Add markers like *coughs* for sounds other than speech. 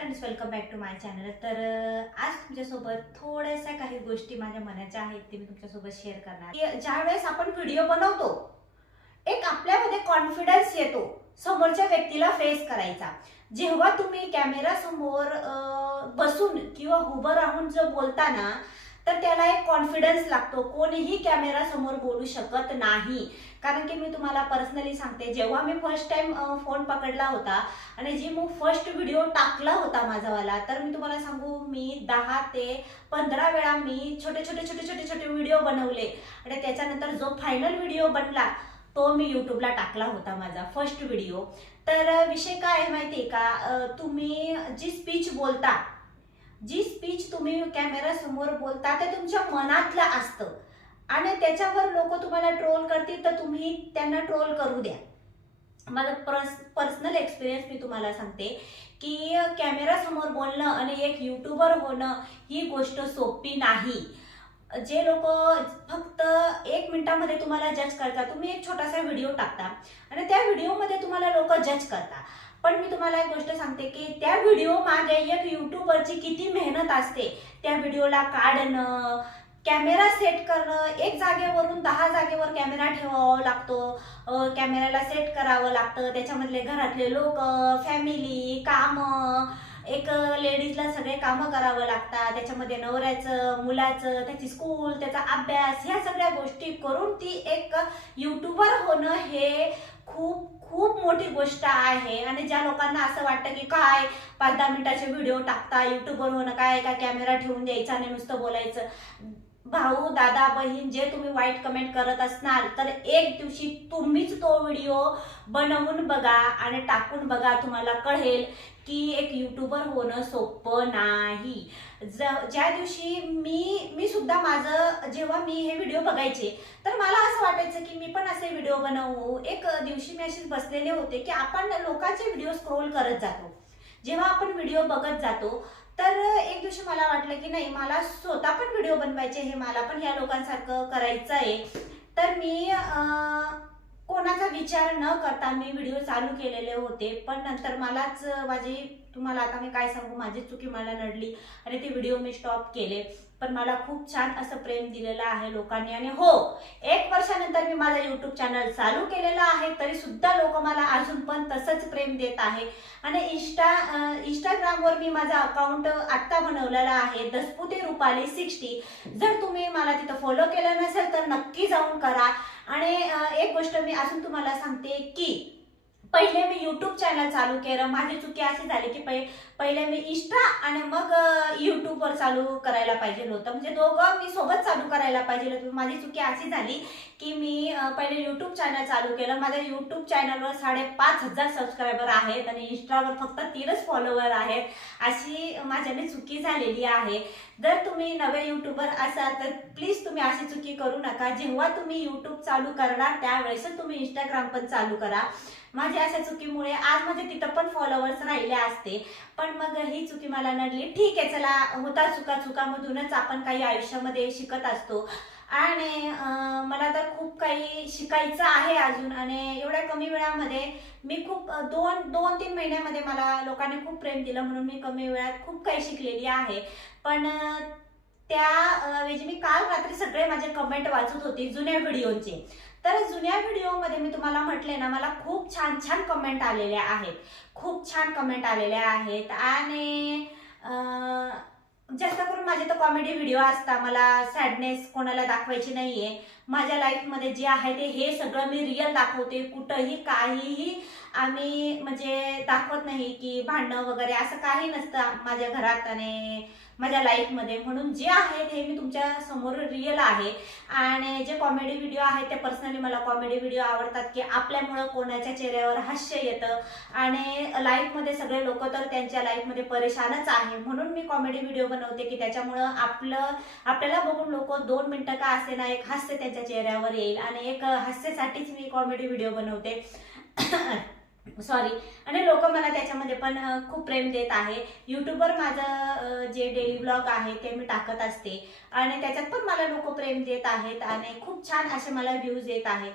Friends welcome back to my channel तर आज तुमच्यासोबत थोड्याशा काही गोष्टी माझ्या मनाच्या आहेत ते मी तुमच्यासोबत शेअर करणार. ज्या वेळेस आपण व्हिडिओ बनवतो एक आपल्यामध्ये कॉन्फिडन्स येतो समोरच्या व्यक्तीला फेस करायचा. जेव्हा तुम्ही कॅमेरा समोर बसून किंवा उभं राहून जर बोलताना तर त्याला एक कॉन्फिडन्स लागतो. कोणीही कॅमेरा समोर बोलू शकत नाही. कारण की मी तुम्हाला पर्सनली सांगते जेव्हा मी फर्स्ट टाइम फोन पकडला होता आणि जी मग फर्स्ट व्हिडिओ टाकला होता माझावाला तर मी तुम्हाला सांगू मी दहा ते पंधरा वेळा मी छोटे छोटे छोटे छोटे छोटे व्हिडिओ बनवले. आणि त्याच्यानंतर जो फायनल व्हिडिओ बनला तो मी युट्यूबला टाकला होता माझा फर्स्ट व्हिडिओ तर विषय काय आहे माहिती आहे का तुम्ही जी स्पीच बोलता जी स्पीच तुम्ही कॅमेरा समोर बोलता ते तुमच्या मनातलं असतं. आणि त्याच्यावर लोक तुम्हाला ट्रोल करतील तर तुम्ही त्यांना ट्रोल करू द्या. मला पर्स पर्सनल एक्सपिरियन्स मी तुम्हाला सांगते की कॅमेरा समोर बोलणं आणि एक युट्यूबर होणं ही गोष्ट सोपी नाही. जे लोक फक्त एक मिनिटामध्ये तुम्हाला जज करतात तुम्ही एक छोटासा व्हिडिओ टाकता आणि त्या व्हिडिओमध्ये तुम्हाला लोक जज करता पण मी तुम्हाला एक गोष्ट सांगते की त्या व्हिडिओ मागे एक युट्यूबरची किती मेहनत असते. त्या व्हिडिओला काढणं कॅमेरा सेट करणं एक जागेवरून दहा जागेवर कॅमेरा ठेवावा लागतो. कॅमेऱ्याला सेट करावं लागतं. त्याच्यामधले घरातले लोक फॅमिली कामं एक लेडीजला सगळे कामं करावं लागतात. त्याच्यामध्ये नवऱ्याचं मुलाचं त्याची स्कूल त्याचा अभ्यास ह्या सगळ्या गोष्टी करून ती एक युट्यूबर होणं हे मोठी गोष्ट आहे. आणि ज्या लोकांना असं वाटतं की काय पाच दहा मिनिटाचे व्हिडिओ टाकता युट्यूबवर होणं काय का कॅमेरा ठेवून द्यायचा आणि नुसतं बोलायचं. भाऊ दादा बहीण जे तुम्ही वाईट कमेंट करत असणार तर एक दिवशी तुम्हीच तो व्हिडिओ बनवून बघा आणि टाकून बघा तुम्हाला कळेल की एक युट्यूबर होणं सोपं नाही. ज- ज्या दिवशी मी मी सुद्धा माझं जेव्हा मी हे व्हिडिओ बघायचे तर मला असं वाटायचं की मी पण असे व्हिडिओ बनवू. एक दिवशी मी अशीच बसलेले होते की आपण लोकांचे व्हिडिओ स्क्रोल करत जातो. जेव्हा आपण व्हिडिओ बघत जातो तर एक दिवशी मला वाटलं की नाही मला स्वतः पण व्हिडिओ बनवायचे हे मला पण ह्या लोकांसारखं करायचं आहे तर मी कोणाचा विचार न करता मी व्हिडिओ चालू केलेले होते पण नंतर मलाच माझी तुम्हाला आता मी काय सांगू माझी चुकी मला नडली आणि ते व्हिडिओ मी स्टॉप केले. पण मला खूप छान असं प्रेम दिलेलं आहे लोकांनी. आणि हो एक वर्षानंतर मी माझा युट्यूब चॅनल चालू केलेला आहे तरी सुद्धा लोक मला अजून पण तसंच प्रेम देत आहे. आणि इंस्टा इंस्टाग्रामवर मी माझा अकाउंट आत्ता बनवलेला आहे दसपुते रुपाली सिक्स्टी. जर तुम्ही मला तिथं फॉलो केलं नसेल तर नक्की जाऊन करा. आणि एक गोष्ट मी अजून तुम्हाला सांगते की पहिले मी युट्यूब चॅनल चालू केलं. माझी चुकी अशी झाली की पहिले पहिले मी इंस्टा आणि मग युट्यूबवर चालू करायला पाहिजे होतं. म्हणजे दोघं मी सोबत चालू करायला पाहिजे होतं. माझी चुकी अशी झाली की मी पहिले युट्यूब चॅनल चालू केलं. माझ्या युट्यूब चॅनलवर साडेपाच हजार सबस्क्रायबर आहेत आणि इंस्टावर फक्त तीनच फॉलोवर आहेत. अशी माझ्याने चुकी झालेली आहे. जर तुम्ही नवे युट्यूबर असाल तर प्लीज तुम्ही अशी चुकी करू नका. जेव्हा तुम्ही युट्यूब चालू करणार त्यावेळेसच तुम्ही इंस्टाग्राम पण चालू करा. माझ्या अशा चुकीमुळे आज माझे तिथं पण फॉलोअर्स राहिले असते. पण मग ही चुकी मला नडली. ठीक आहे चला होता चुका चुकामधूनच आपण काही आयुष्यामध्ये शिकत असतो. आणि मला तर खूप काही शिकायचं आहे अजून आणि एवढ्या कमी वेळामध्ये मी खूप दोन दोन तीन महिन्यामध्ये मला लोकांनी खूप प्रेम दिलं म्हणून मी कमी वेळात खूप काही शिकलेली आहे. पण त्याऐवजी त्या मी काल रात्री सगळे माझे कमेंट वाचत होती जुन्या व्हिडिओचे. तर जुन्या व्हिडिओमध्ये मी तुम्हाला म्हटले ना मला खूप छान छान कमेंट आलेल्या आहेत. खूप छान कमेंट आलेल्या आहेत. आणि जास्त करून माझे तर कॉमेडी व्हिडिओ असता मला सॅडनेस कोणाला दाखवायची नाहीये. माझ्या लाईफमध्ये जे आहे ते हे सगळं मी रिअल दाखवते. कुठंही काहीही आम्ही म्हणजे दाखवत नाही की भांडणं वगैरे असं काही नसतं माझ्या घरात आणि माझ्या लाईफमध्ये म्हणून जे आहे ते मी तुमच्यासमोर रिअल आहे. आणि जे कॉमेडी व्हिडिओ आहेत ते पर्सनली मला कॉमेडी व्हिडिओ आवडतात की आपल्यामुळं कोणाच्या चेहऱ्यावर हास्य येतं. आणि लाईफमध्ये सगळे लोक तर त्यांच्या लाईफमध्ये परेशानच आहे. म्हणून मी कॉमेडी व्हिडिओ बनवते की त्याच्यामुळं आपलं आपल्याला बघून लोक दोन मिनटं का असे ना एक हास्य त्यांच्या चेहऱ्यावर येईल आणि एक हास्यासाठीच मी कॉमेडी व्हिडिओ बनवते. *coughs* सॉरी आणि लोक मला त्याच्यामध्ये पण खूप प्रेम देत आहे. युट्यूबवर माझं जे डेली ब्लॉग आहे ते मी टाकत असते. आणि त्याच्यात पण मला लोक प्रेम देत आहेत आणि खूप छान असे मला व्ह्यूज येत आहे